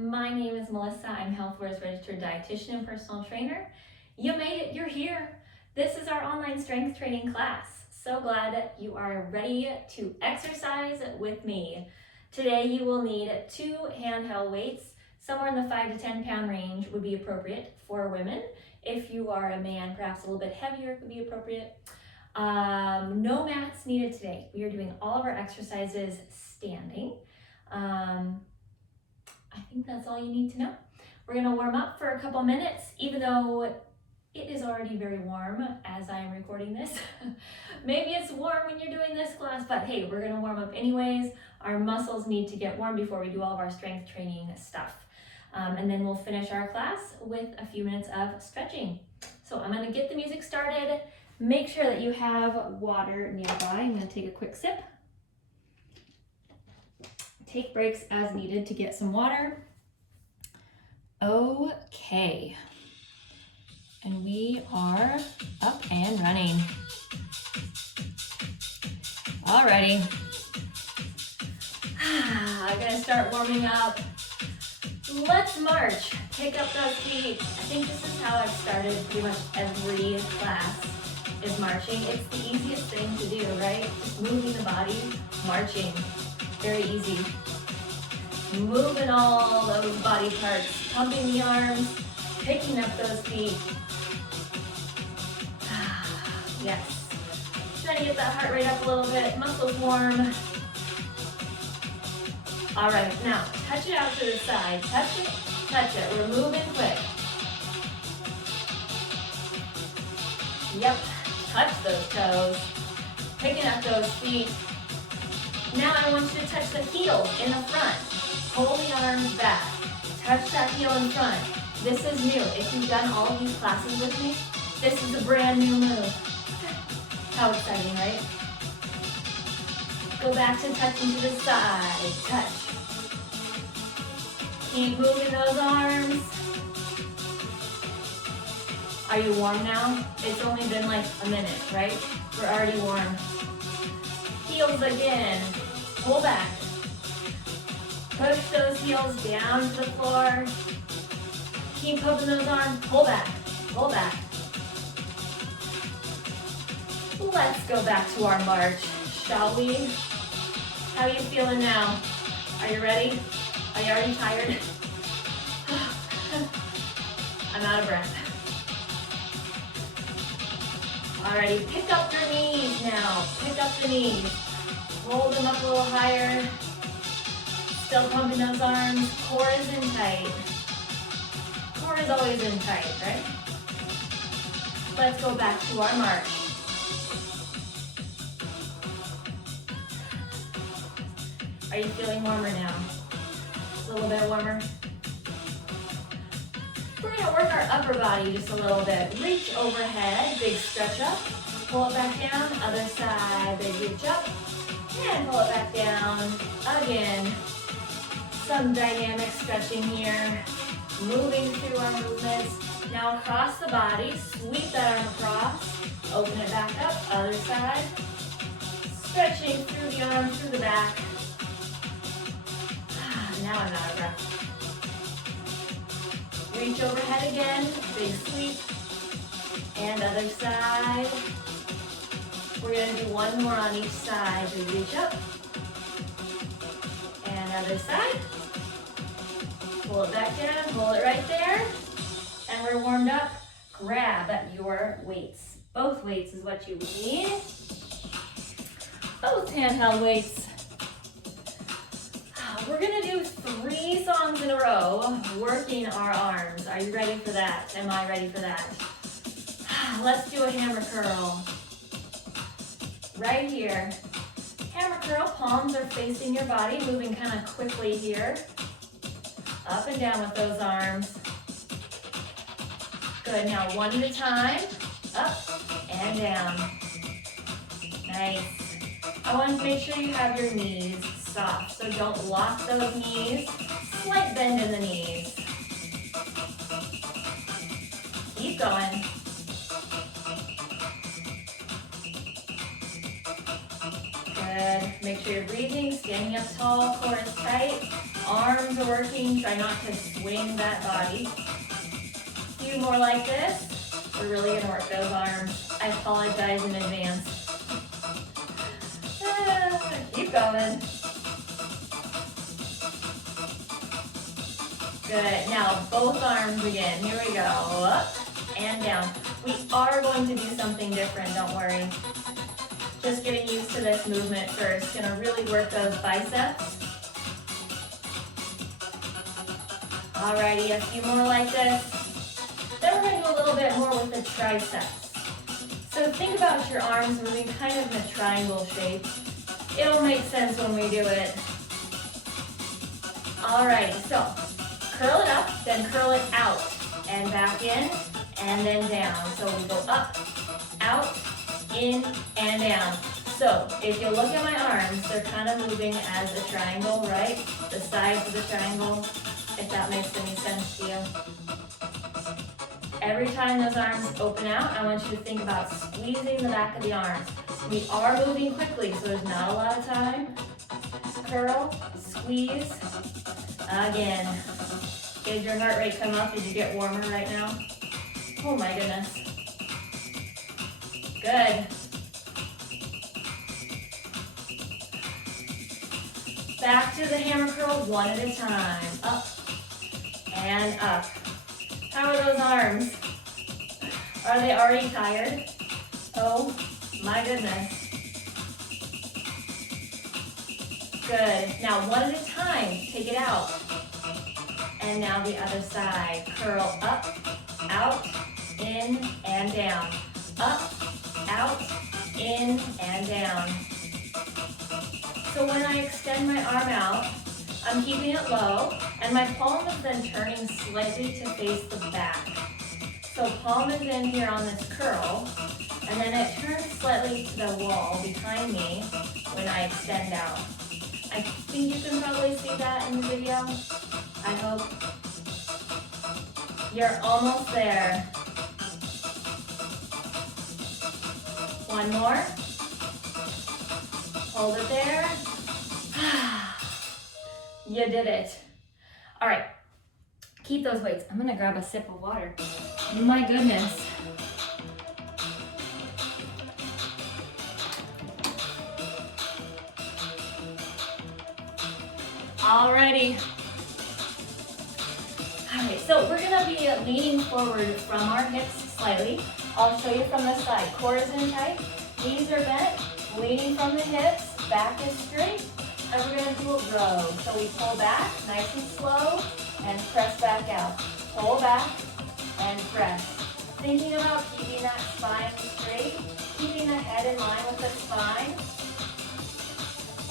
My name is Melissa. I'm HealthWare's registered dietitian and personal trainer. You made it, you're here. This is our online strength training class. So glad that you are ready to exercise with me. Today you will need 2 handheld weights. Somewhere in the 5 to 10 pound range would be appropriate for women. If you are a man, perhaps a little bit heavier would be appropriate. No mats needed today. We are doing all of our exercises standing. I think that's all you need to know. We're gonna warm up for a couple minutes, even though it is already very warm as I am recording this. Maybe it's warm when you're doing this class, but hey, we're gonna warm up anyways. Our muscles need to get warm before we do all of our strength training stuff. And then we'll finish our class with a few minutes of stretching. So I'm gonna get the music started. Make sure that you have water nearby. I'm gonna take a quick sip. Take breaks as needed to get some water. Okay. And we are up and running. Alrighty. I'm gonna start warming up. Let's march. Pick up those feet. I think this is how I've started pretty much every class, is marching. It's the easiest thing to do, right? Just moving the body, marching. Very easy. Moving all those body parts, pumping the arms, picking up those feet. Yes. Trying to get that heart rate up a little bit, muscles warm. All right, now touch it out to the side. Touch it, touch it. We're moving quick. Yep, touch those toes. Picking up those feet. Now I want you to touch the heel in the front. Pull the arms back. Touch that heel in front. This is new. If you've done all of these classes with me, this is a brand new move. How exciting, right? Go back to touching to the side. Touch. Keep moving those arms. Are you warm now? It's only been like a minute, right? We're already warm. Heels again. Pull back. Push those heels down to the floor. Keep pumping those arms. Pull back. Pull back. Let's go back to our march, shall we? How are you feeling now? Are you ready? Are you already tired? I'm out of breath. Alrighty, pick up your knees now. Pick up the knees. Hold them up a little higher. Still pumping those arms. Core is in tight. Core is always in tight, right? Let's go back to our march. Are you feeling warmer now? A little bit warmer. We're gonna work our upper body just a little bit. Reach overhead, big stretch up. Pull it back down, other side, big reach up. And pull it back down, again. Some dynamic stretching here. Moving through our movements. Now across the body, sweep that arm across. Open it back up, other side. Stretching through the arm, through the back. Now I'm out of breath. Reach overhead again, big sweep. And other side. We're gonna do one more on each side. Big reach up. And other side. Pull it back down, hold it right there. And we're warmed up. Grab your weights. Both weights is what you need. Both handheld weights. We're gonna do 3 songs in a row, working our arms. Are you ready for that? Am I ready for that? Let's do a hammer curl. Right here. Hammer curl, palms are facing your body, moving kind of quickly here. Up and down with those arms. Good, now one at a time. Up and down. Nice. I want to make sure you have your knees soft, so don't lock those knees. Slight bend in the knees. Keep going. Good. Make sure you're breathing, standing up tall, core is tight, arms are working, try not to swing that body. A few more like this. We're really gonna work those arms. I apologize in advance. Keep going. Good, now both arms again. Here we go, up and down. We are going to do something different, don't worry. Just getting used to this movement first. Gonna really work those biceps. Alrighty, a few more like this. Then we're gonna do a little bit more with the triceps. So think about your arms moving kind of in a triangle shape. It'll make sense when we do it. Alrighty, so curl it up, then curl it out, and back in, and then down. So we go up, out, in, and down. So if you look at my arms, they're kind of moving as a triangle, right? The sides of the triangle, if that makes any sense to you. Every time those arms open out, I want you to think about squeezing the back of the arms. We are moving quickly, so there's not a lot of time. Curl, squeeze, again. Did your heart rate come up? Did you get warmer right now? Oh my goodness. Good. Back to the hammer curl one at a time. Up and up. How are those arms? Are they already tired? Oh my goodness. Good. Now one at a time. Take it out. And now the other side. Curl up, out, in, and down. Up, out, in, and down. So when I extend my arm out, I'm keeping it low, and my palm is then turning slightly to face the back. So palm is in here on this curl, and then it turns slightly to the wall behind me when I extend out. I think you can probably see that in the video. I hope. You're almost there. One more. Hold it there. You did it. All right, keep those weights. I'm gonna grab a sip of water. My goodness. Alrighty. All right, so we're gonna be leaning forward from our hips slightly. I'll show you from the side. Core is in tight, knees are bent, leaning from the hips, back is straight, and we're gonna do a row. So we pull back, nice and slow, and press back out. Pull back and press. Thinking about keeping that spine straight, keeping the head in line with the spine,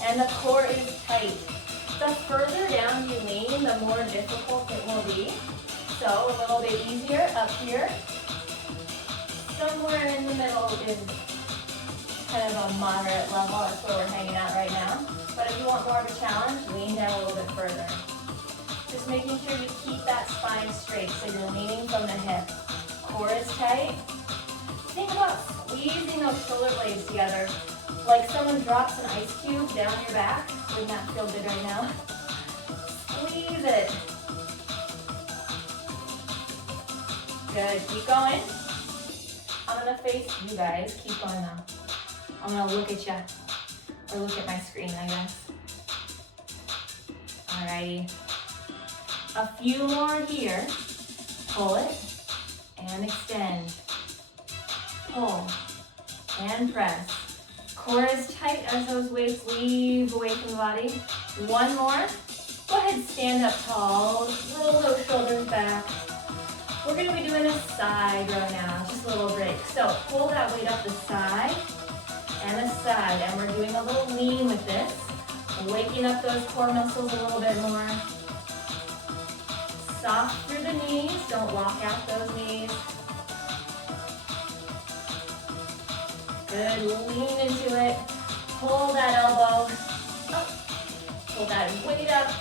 and the core is tight. The further down you lean, the more difficult it will be. So a little bit easier up here. Somewhere in the middle is kind of a moderate level. That's where we're hanging out right now. But if you want more of a challenge, lean down a little bit further. Just making sure you keep that spine straight so you're leaning from the hip. Core is tight. Think about squeezing those shoulder blades together. Like someone drops an ice cube down your back. Wouldn't that feel good right now? Squeeze it. Good, keep going. I'm gonna face you guys. Keep going now. I'm gonna look at you. Or look at my screen, I guess. Alrighty. A few more here. Pull it and extend. Pull and press. Core is tight as those weights leave away from the body. One more. Go ahead, stand up tall. Roll those shoulders back. We're going to be doing a side row now, just a little break. So pull that weight up the side and the side. And we're doing a little lean with this. Waking up those core muscles a little bit more. Soft through the knees. Don't lock out those knees. Good, lean into it. Pull that elbow up. Pull that weight up.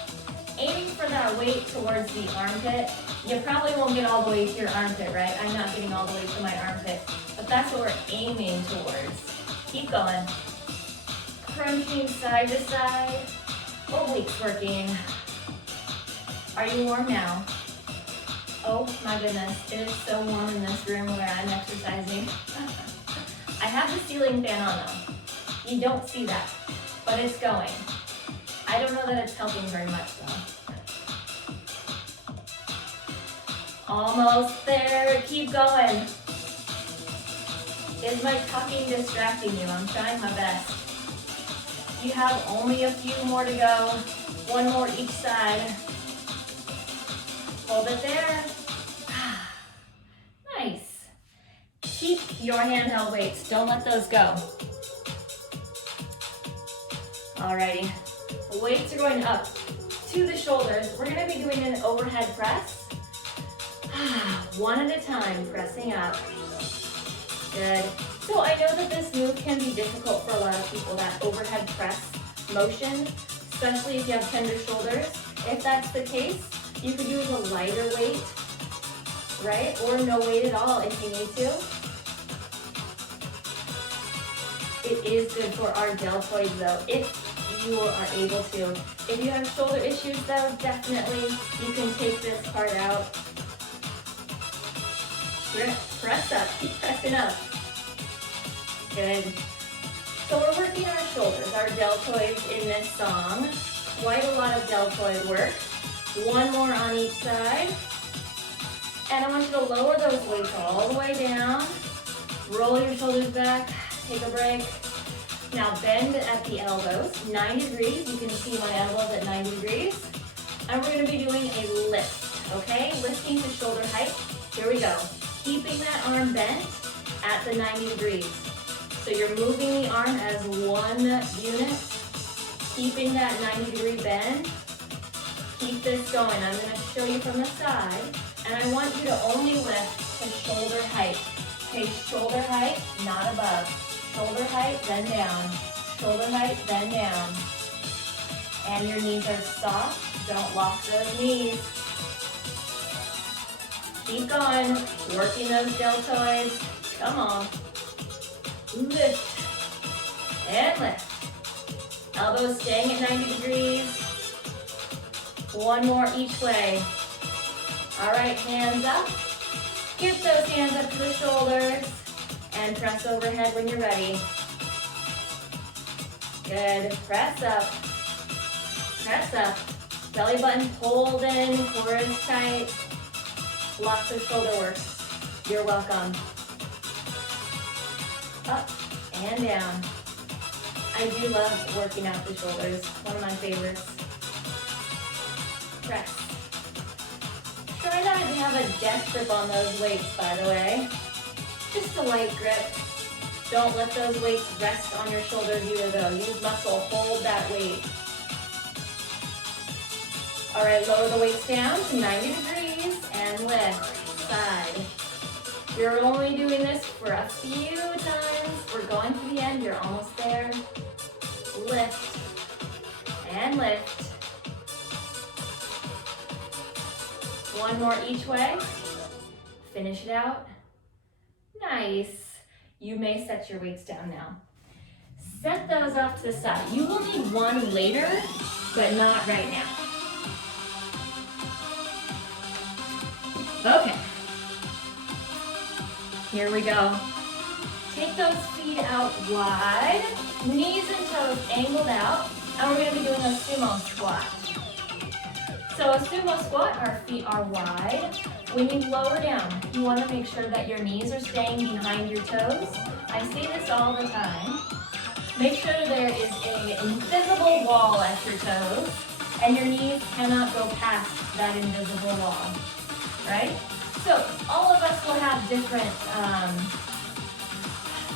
Aiming for that weight towards the armpit. You probably won't get all the way to your armpit, right? I'm not getting all the way to my armpit, but that's what we're aiming towards. Keep going. crunching side to side. Obliques working. Are you warm now? Oh my goodness, it is so warm in this room where I'm exercising. I have the ceiling fan on though. You don't see that, but it's going. I don't know that it's helping very much though. Almost there, keep going. Is my talking distracting you? I'm trying my best. You have only a few more to go. One more each side. Hold it there. Nice. Keep your handheld weights. Don't let those go. Alrighty. The weights are going up to the shoulders. We're going to be doing an overhead press. One at a time, pressing up. Good. So I know that this move can be difficult for a lot of people, that overhead press motion, especially if you have tender shoulders. If that's the case, you could use a lighter weight, right? Or no weight at all if you need to. It is good for our deltoids though, if you are able to. If you have shoulder issues though, definitely you can take this part out. Press up, keep pressing up. Good. So we're working our shoulders, our deltoids in this song. Quite a lot of deltoid work. One more on each side. And I want you to lower those weights all the way down. Roll your shoulders back, take a break. Now bend at the elbows, 90 degrees. You can see my elbows at 90 degrees. And we're gonna be doing a lift, okay? Lifting to shoulder height. Here we go. Keeping that arm bent at the 90 degrees. So you're moving the arm as one unit, keeping that 90-degree bend. Keep this going. I'm going to show you from the side, and I want you to only lift to shoulder height. Okay, shoulder height, not above. Shoulder height, then down. Shoulder height, then down. And your knees are soft. Don't lock those knees. Keep going, working those deltoids. Come on. Lift and lift. Elbows staying at 90 degrees. One more each way. All right, hands up. Get those hands up to the shoulders and press overhead when you're ready. Good, press up. Press up. Belly button pulled in, core is tight. Lots of shoulder work. You're welcome. Up and down. I do love working out the shoulders. One of my favorites. Press. Try not to have a death grip on those weights, by the way. Just a light grip. Don't let those weights rest on your shoulders either though. Use muscle, hold that weight. All right, lower the weights down to 90 degrees and lift, side. You're only doing this for a few times. We're going to the end, you're almost there. Lift and lift. One more each way. Finish it out. Nice. You may set your weights down now. Set those off to the side. You will need one later, but not right now. Okay. Here we go. Take those feet out wide, knees and toes angled out, and we're going to be doing a sumo squat. So a sumo squat, our feet are wide. When you lower down, you want to make sure that your knees are staying behind your toes. I say this all the time. Make sure there is an invisible wall at your toes, and your knees cannot go past that invisible wall, right? So all of us will have different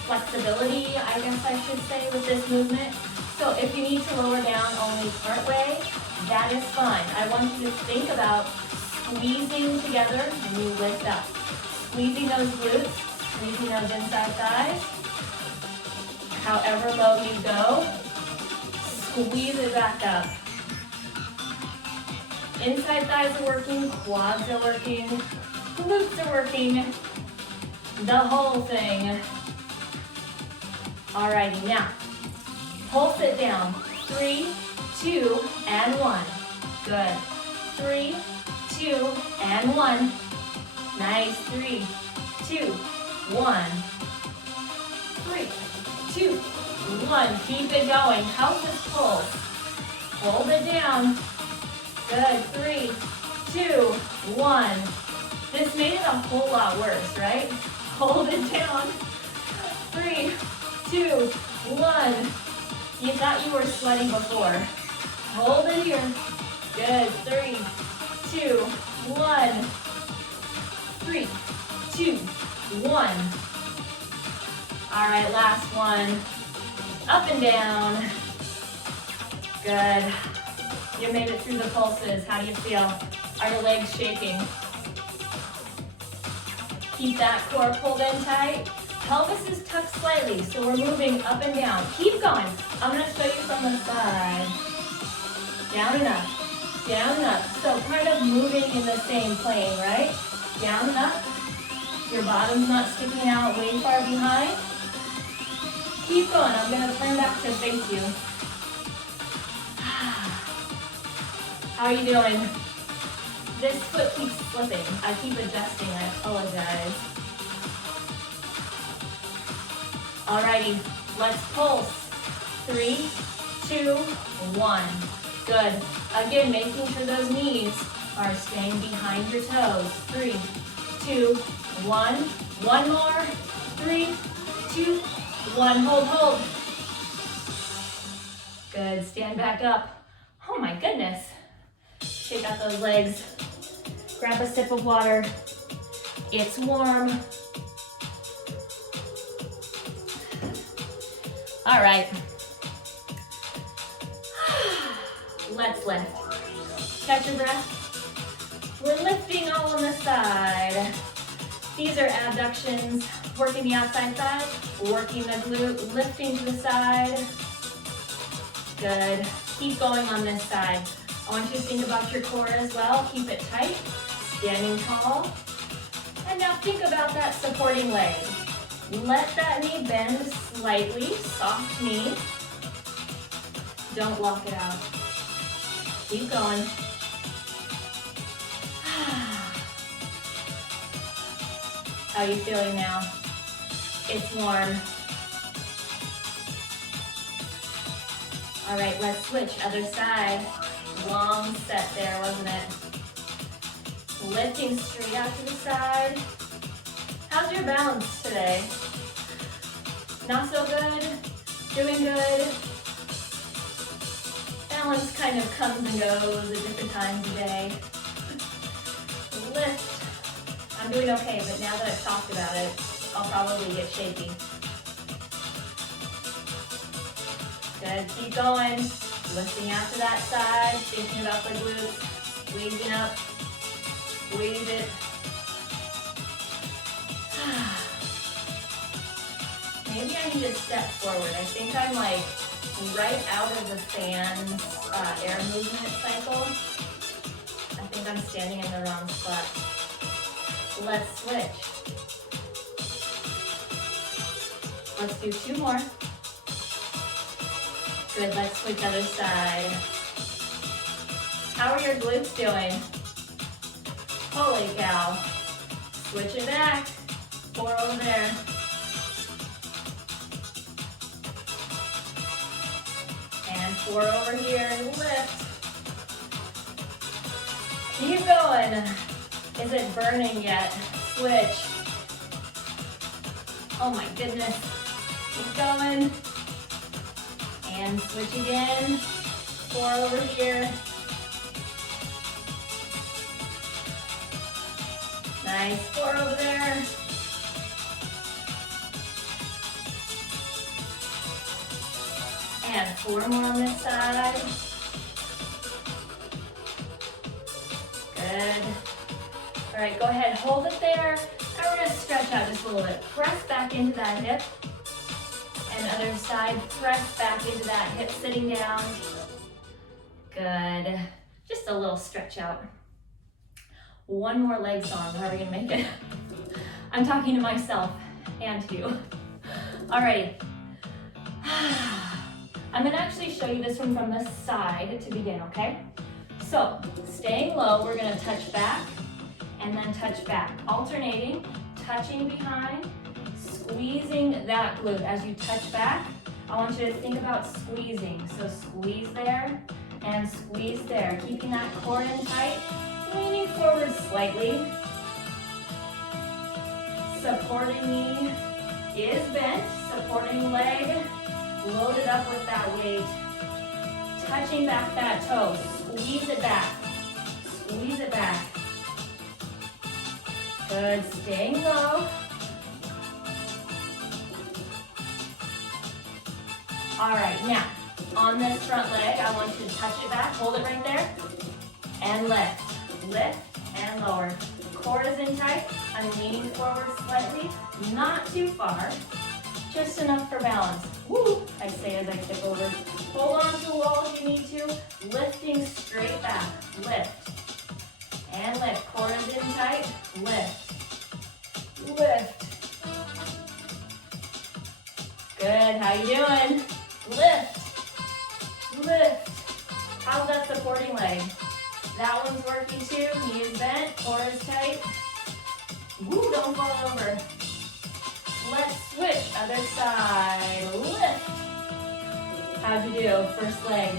flexibility, I guess I should say, with this movement. So if you need to lower down only part way, that is fine. I want you to think about squeezing together and you lift up. Squeezing those glutes, squeezing those inside thighs. However low you go, squeeze it back up. Inside thighs are working, quads are working, glutes are working, the whole thing. Alrighty, now, Pulse it down. 3, 2, and 1. Good. 3, 2, and 1. Nice. 3, 2, 1. 3, 2, 1. Keep it going. How's this pulse? Hold it down. Good. 3, 2, 1. This made it a whole lot worse, right? Hold it down. 3, 2, 1. You thought you were sweating before. Hold it here. Good. 3, 2, 1. 3, 2, 1. All right, last one. Up and down. Good. You made it through the pulses. How do you feel? Are your legs shaking? Keep that core pulled in tight. Pelvis is tucked slightly, so we're moving up and down. Keep going. I'm going to show you from the side. Down and up. Down and up. So kind of moving in the same plane, right? Down and up. Your bottom's not sticking out way far behind. Keep going. I'm going to turn back to face you. How are you doing? This foot keeps slipping. I keep adjusting. I apologize. Alrighty, let's pulse. 3, 2, 1. Good. Again, making sure those knees are staying behind your toes. 3, 2, 1. One more. 3, 2, 1. Hold, hold. Good. Stand back up. Oh my goodness. Shake out those legs. Grab a sip of water. It's warm. All right. Let's lift. Catch your breath. We're lifting all on the side. These are abductions, working the outside thigh, working the glute, lifting to the side. Good. Keep going on this side. I want you to think about your core as well. Keep it tight, standing tall. And now think about that supporting leg. Let that knee bend slightly, soft knee. Don't lock it out. Keep going. How are you feeling now? It's warm. All right, let's switch, other side. Long set there, wasn't it? Lifting straight out to the side. How's your balance today? Not so good? Doing good? Balance kind of comes and goes at different times of day. Lift. I'm doing okay, but now that I've talked about it, I'll probably get shaky. Good, keep going. Lifting out to that side, thinking about the glutes, squeezing up, squeeze it. Maybe I need to step forward. I think I'm like right out of the fan's air movement cycle. I think I'm standing in the wrong spot. Let's switch. Let's do 2 more. Good, let's switch other side. How are your glutes doing? Holy cow. Switch it back. 4 over there. And 4 over here, lift. Keep going. Is it burning yet? Switch. Oh my goodness. Keep going. And switch again. 4 over here. Nice. 4 over there. And 4 more on this side. Good. All right, go ahead, hold it there. And we're gonna stretch out just a little bit. Press back into that hip. And other side, press back into that hip, sitting down. Good. Just a little stretch out. 1 more leg song. How are we gonna make it? I'm talking to myself and to you. All right. I'm gonna actually show you this one from the side to begin, okay? So, staying low, we're gonna touch back and then touch back. Alternating, touching behind, squeezing that glute. As you touch back, I want you to think about squeezing. So squeeze there and squeeze there. Keeping that core in tight, leaning forward slightly. Supporting knee is bent, supporting leg loaded up with that weight. Touching back that toe, squeeze it back, squeeze it back. Good, staying low. All right, now, on this front leg, I want you to touch it back, hold it right there, and lift and lower. Core is in tight, I'm leaning forward slightly, not too far, just enough for balance. Woo, I say as I tip over. Hold on to the wall if you need to, lifting straight back, lift, and lift. Core is in tight, lift, lift. Good, how you doing? Lift, lift. How's that supporting leg? That one's working too, knee is bent, core is tight. Woo, don't fall over. Let's switch, other side, lift. How'd you do? First leg.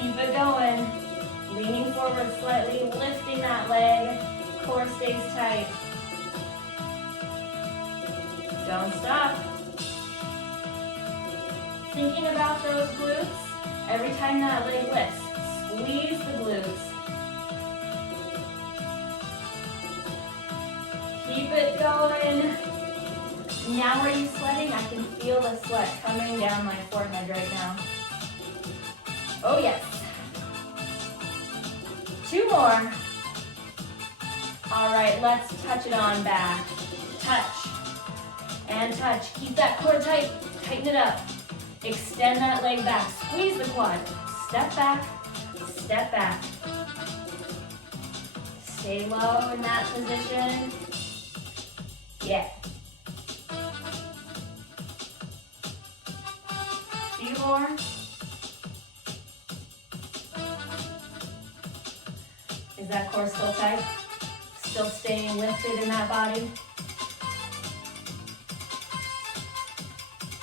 Keep it going. Leaning forward slightly, lifting that leg. Core stays tight. Don't stop. Thinking about those glutes, every time that leg lifts, squeeze the glutes. Keep it going. Now are you sweating? I can feel the sweat coming down my forehead right now. Oh yes. 2 more. All right, let's touch it on back. Touch and touch. Keep that core tight, tighten it up. Extend that leg back, squeeze the quad. Step back, step back. Stay low in that position. Yeah. Few more. Is that core still tight? Still staying lifted in that body?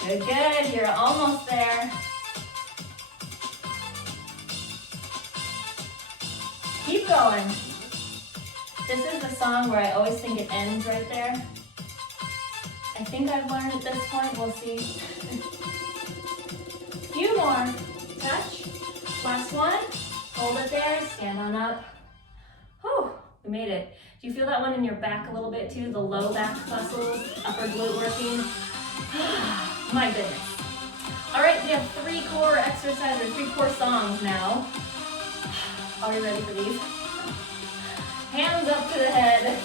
Good, good, you're almost there. Keep going. This is the song where I always think it ends right there. I think I've learned at this point, we'll see. Few more. Touch. Last one. Hold it there, stand on up. Whew, we made it. Do you feel that one in your back a little bit too? The low back muscles, upper glute working. My goodness. All right, we have 3 core exercises, 3 core songs now. Are you ready for these? Hands up to the head.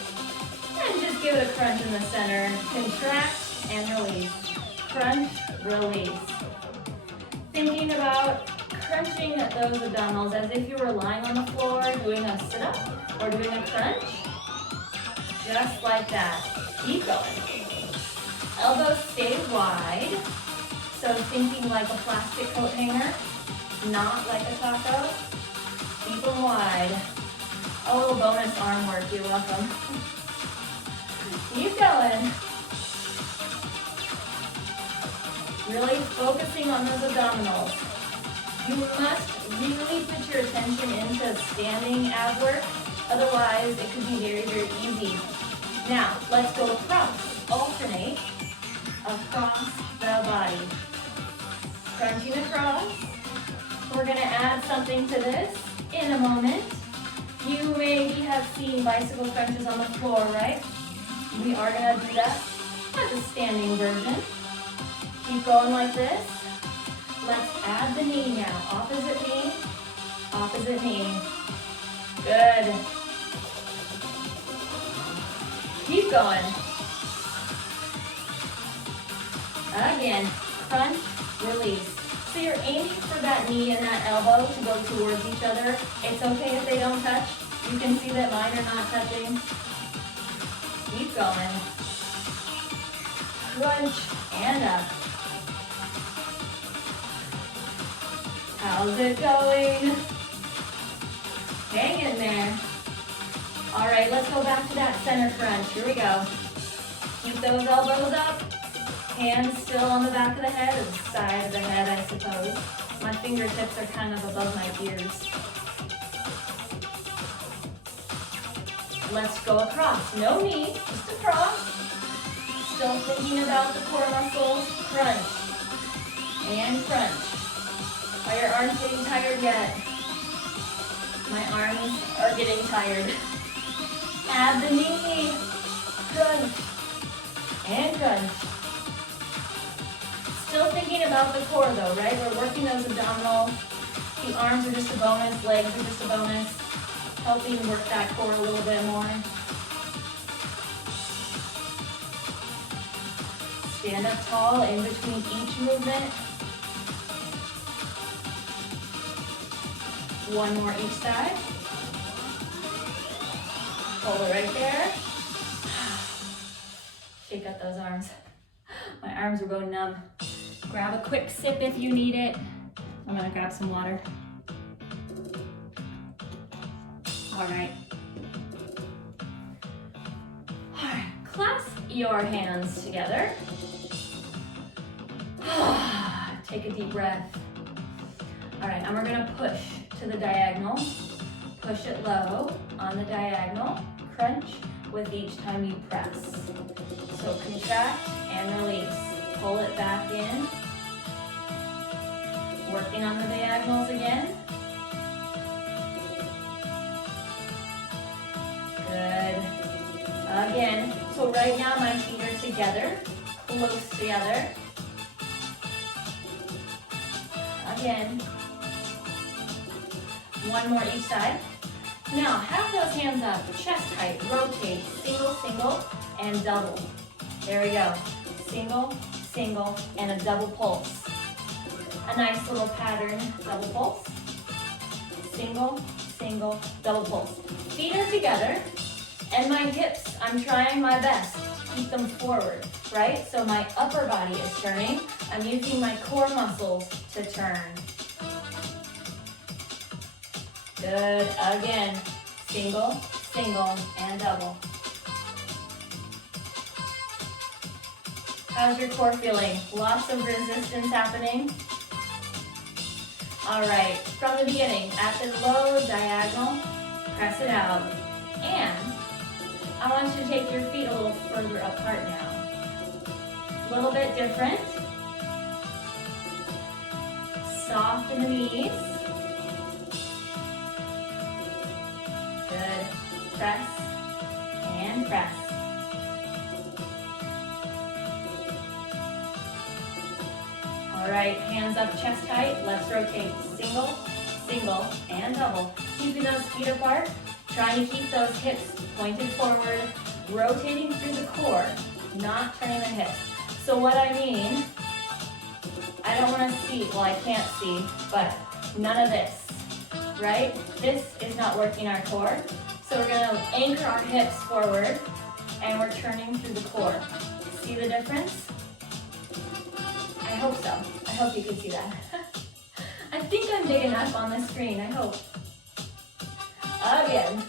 And just give it a crunch in the center. Contract and release. Crunch, release. Thinking about crunching those abdominals as if you were lying on the floor doing a sit-up or doing a crunch. Just like that. Keep going. Elbows stay wide. So thinking like a plastic coat hanger, not like a taco. Keep them wide. A little bonus arm work, you're welcome. Keep going. Really focusing on those abdominals. You must really put your attention into standing ab work, otherwise it could be very, very easy. Now, let's go across. Alternate across the body. Crunching across. We're gonna add something to this in a moment. You maybe have seen bicycle crunches on the floor, right? We are gonna do that as a standing version. Keep going like this. Let's add the knee now. Opposite knee, opposite knee. Good. Keep going. Again, crunch, release. So you're aiming for that knee and that elbow to go towards each other. It's okay if they don't touch. You can see that mine are not touching. Keep going. Crunch and up. How's it going? Hang in there. All right, let's go back to that center crunch. Here we go. Keep those elbows up. Hands still on the back of the head, or the side of the head, I suppose. My fingertips are kind of above my ears. Let's go across. No knee, just across. Still thinking about the core muscles. Crunch and crunch. Are your arms getting tired yet? My arms are getting tired. Add the knee. Crunch and crunch. Still thinking about the core though, right? We're working those abdominals. The arms are just a bonus, legs are just a bonus. Helping work that core a little bit more. Stand up tall in between each movement. One more each side. Hold it right there. Shake up those arms. My arms are going numb. Grab a quick sip if you need it. I'm gonna grab some water. All right. All right, clasp your hands together. Take a deep breath. All right, and we're gonna push to the diagonal. Push it low on the diagonal. Crunch with each time you press. So contract and release. Pull it back in. Working on the diagonals again. Good. Again. So right now my feet are together, close together. Again. One more each side. Now have those hands up, chest height, rotate, single, single, and double. There we go. Single, single, and a double pulse. A nice little pattern, double pulse. Single, single, double pulse. Feet are together, and my hips, I'm trying my best to keep them forward, right? So my upper body is turning. I'm using my core muscles to turn. Good, again. Single, single, and double. How's your core feeling? Lots of resistance happening? All right, from the beginning, at the low diagonal, press it out. And I want you to take your feet a little further apart now. A little bit different. Soft in the knees. Good. Press and press. All right, hands up, chest height. Let's rotate. Single, single, and double. Keeping those feet apart. Trying to keep those hips pointed forward. Rotating through the core, not turning the hips. So what I mean, I don't want to see, well I can't see, but none of this, right? This is not working our core. So we're gonna anchor our hips forward and we're turning through the core. See the difference? I hope so. I hope you can see that. I think I'm big enough on the screen, I hope. Again.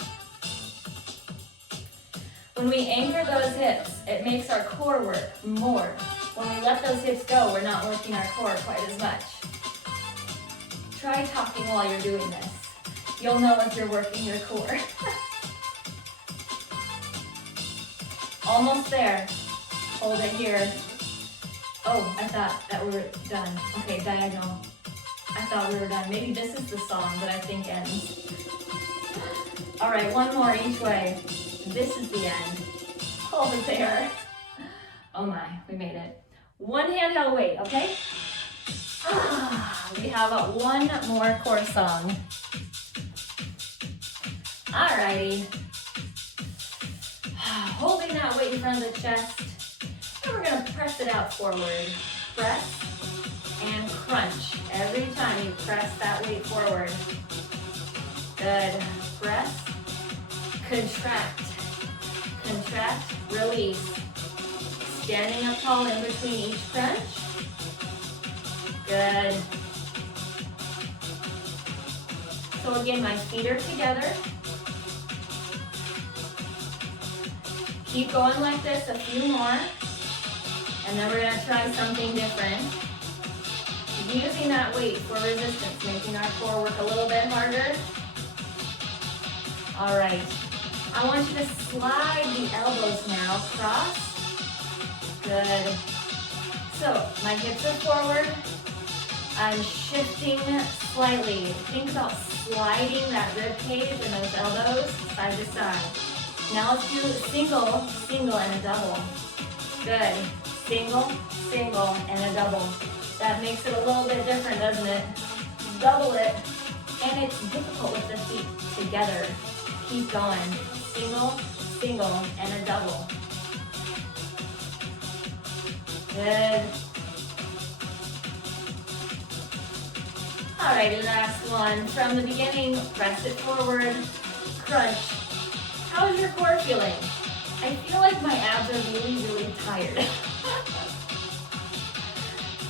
When we anchor those hips, it makes our core work more. When we let those hips go, we're not working our core quite as much. Try talking while you're doing this. You'll know if you're working your core. Almost there. Hold it here. Oh, I thought that we were done. Okay, diagonal. I thought we were done. Maybe this is the song that I think ends. All right, one more each way. This is the end. Hold it there. Oh my, we made it. One hand held weight, okay? We have one more core song. Alrighty. Holding that weight in front of the chest. And we're gonna press it out forward. Press and crunch. Every time you press that weight forward. Good. Press, contract, contract, release. Standing up tall in between each crunch. Good. So again, my feet are together. Keep going like this, a few more. And then we're gonna try something different. Using that weight for resistance, making our core work a little bit harder. All right, I want you to slide the elbows now across. Good. So my hips are forward. I'm shifting slightly. Think about sliding that rib cage and those elbows side to side. Now let's do single, single, and a double. Good. Single, single, and a double. That makes it a little bit different, doesn't it? Double it. And it's difficult with the feet together. Keep going. Single, single, and a double. Good. Alrighty, last one. From the beginning, press it forward, crunch. How is your core feeling? I feel like my abs are really, really tired.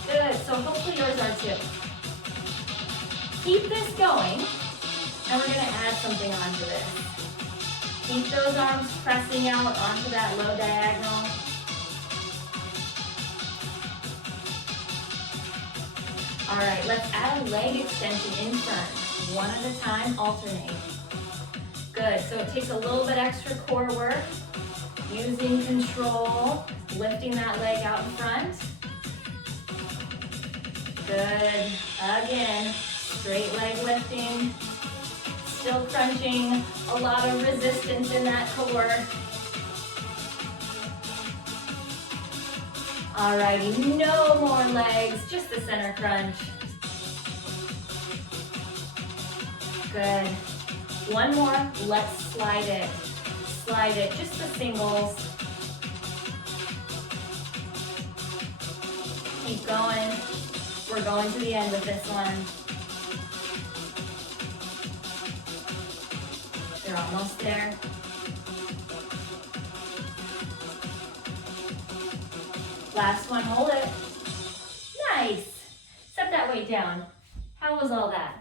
Good, so hopefully yours are too. Keep this going, and we're gonna add something onto this. Keep those arms pressing out onto that low diagonal. All right, let's add a leg extension in front. One at a time, alternate. Good, so it takes a little bit extra core work. Using control, lifting that leg out in front. Good, again, straight leg lifting. Still crunching, a lot of resistance in that core. Alrighty, no more legs, just the center crunch. Good. One more, let's slide it. Slide it, just the singles. Keep going. We're going to the end of this one. You're almost there. Last one, hold it. Nice. Set that weight down. How was all that?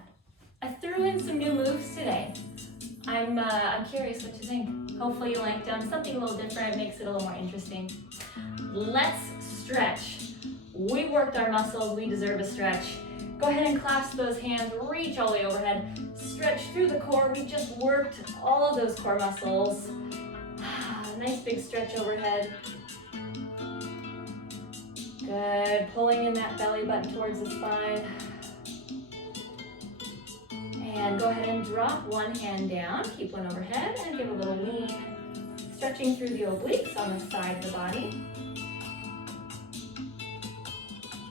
I threw in some new moves today. I'm curious what you think. Hopefully you liked them. Something a little different makes it a little more interesting. Let's stretch. We worked our muscles, we deserve a stretch. Go ahead and clasp those hands, reach all the way overhead. Stretch through the core. We just worked all of those core muscles. Nice big stretch overhead. Good, pulling in that belly button towards the spine. And go ahead and drop one hand down, keep one overhead, and give a little lean. Stretching through the obliques on the side of the body.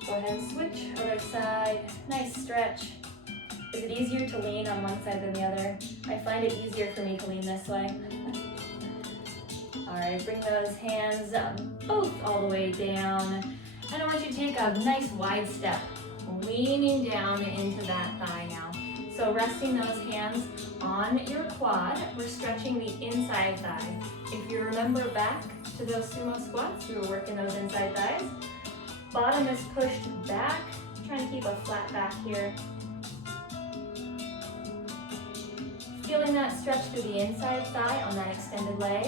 Go ahead and switch, other side, nice stretch. Is it easier to lean on one side than the other? I find it easier for me to lean this way. All right, bring those hands both all the way down. And I want you to take a nice wide step, leaning down into that thigh now. So resting those hands on your quad, we're stretching the inside thigh. If you remember back to those sumo squats, we were working those inside thighs. Bottom is pushed back, trying to keep a flat back here. Feeling that stretch through the inside thigh on that extended leg.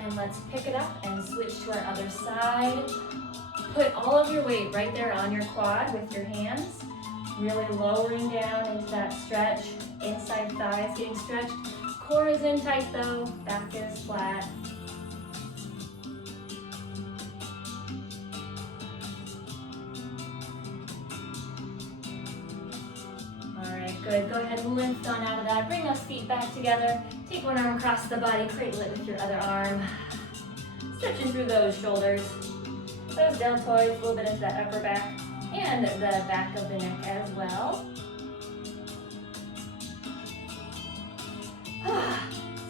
And let's pick it up and switch to our other side. Put all of your weight right there on your quad with your hands. Really lowering down into that stretch. Inside thigh is getting stretched. Core is in tight though, back is flat. Good, go ahead and lift on out of that. Bring those feet back together. Take one arm across the body, cradle it with your other arm. Stretching through those shoulders, those deltoids, a little bit into that upper back, and the back of the neck as well.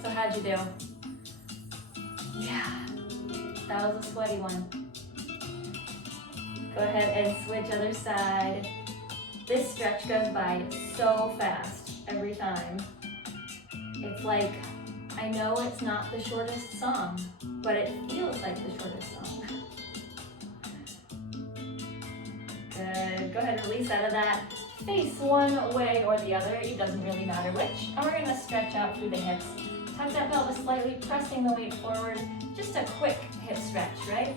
So how'd you do? Yeah, that was a sweaty one. Go ahead and switch other side. This stretch goes by so fast every time. It's like, I know it's not the shortest song, but it feels like the shortest song. Good, go ahead and release out of that. face one way or the other, it doesn't really matter which. And we're gonna stretch out through the hips. Tuck that pelvis slightly, pressing the weight forward. Just a quick hip stretch, right?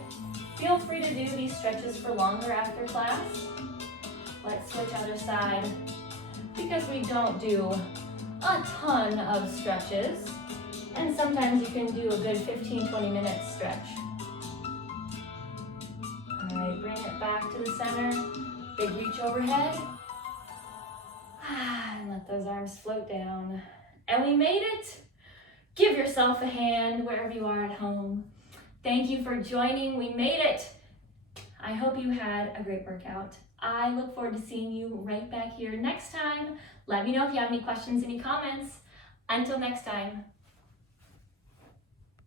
Feel free to do these stretches for longer after class. Let's switch other side. Because we don't do a ton of stretches, and sometimes you can do a good 15-20 minute stretch. All right, bring it back to the center. Big reach overhead. And let those arms float down. And we made it. Give yourself a hand wherever you are at home. Thank you for joining. We made it. I hope you had a great workout. I look forward to seeing you right back here next time. Let me know if you have any questions, any comments. Until next time.